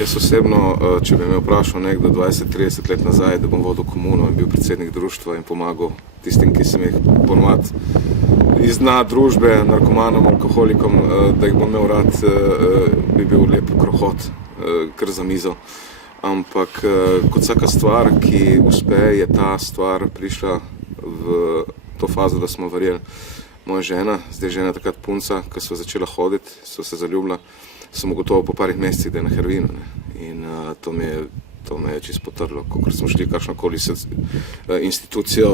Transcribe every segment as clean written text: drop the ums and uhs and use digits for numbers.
Jaz osebno, če bi me vprašal nekdo 20-30 let nazaj, da bom vodil komuno in bil predsednik društva in pomagal tistim, ki sem jih ponovadi iz dna družbe, narkomanom, alkoholikom, da jih bom imel rad, bi bil lep krohot, kar za mizo. Ampak kot vsaka stvar, ki uspe, je ta stvar prišla v to fazo, da smo verjeli. Moja žena, zdaj žena takrat punca, ko so začela hoditi, so se zaljubila, sem ugotovil po parih mesecih, da je na heroinu. In to me je čisto potrlo, ko smo šli kakšnokoli institucijo,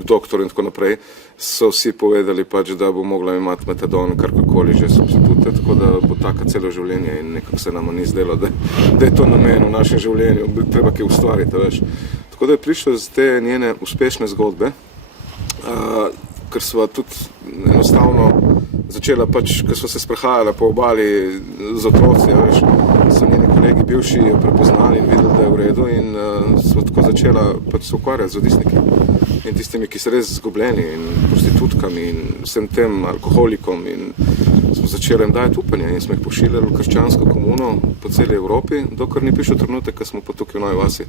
k doktoru in tako naprej, so vsi povedali pač, da bo mogla imati metadon, karkoli že substitute, tako da bo taka celo življenje in nekako se nam ni zdelo, da je to namen v našem življenju, treba kaj ustvariti, veš. Tako da je prišlo z te njene uspešne zgodbe, ker sva tudi enostavno začela pač, ko sva se sprehajala po obali z otroci, veš, so njeni kolegi bivši jo prepoznali in videli, da je v redu in sva tako začela pač se ukvarjati z odvisniki in tistimi, ki so res zgubljeni in prostitutkami in vsem tem alkoholikom in smo začeli jim dajati upanje in smo jih pošiljali v krščansko komuno po celi Evropi, dokler ni prišel trenutek, ko smo pa tukaj v Novi vasi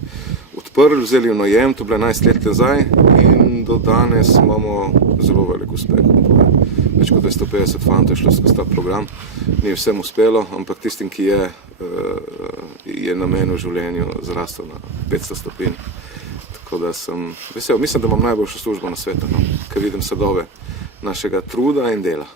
odprli, vzeli v najem, to bilo 11 let nazaj in do danes imamo zelo velik uspeh. Več kot 250 fantov je šlo skozi ta program, ni vsem uspelo, ampak tistim, ki je namen v življenju zrastel na 500 stopinj. Tako da sem vesel, mislim, da imam najboljšo službo na svetu, no? Ker vidim sadove našega truda in dela.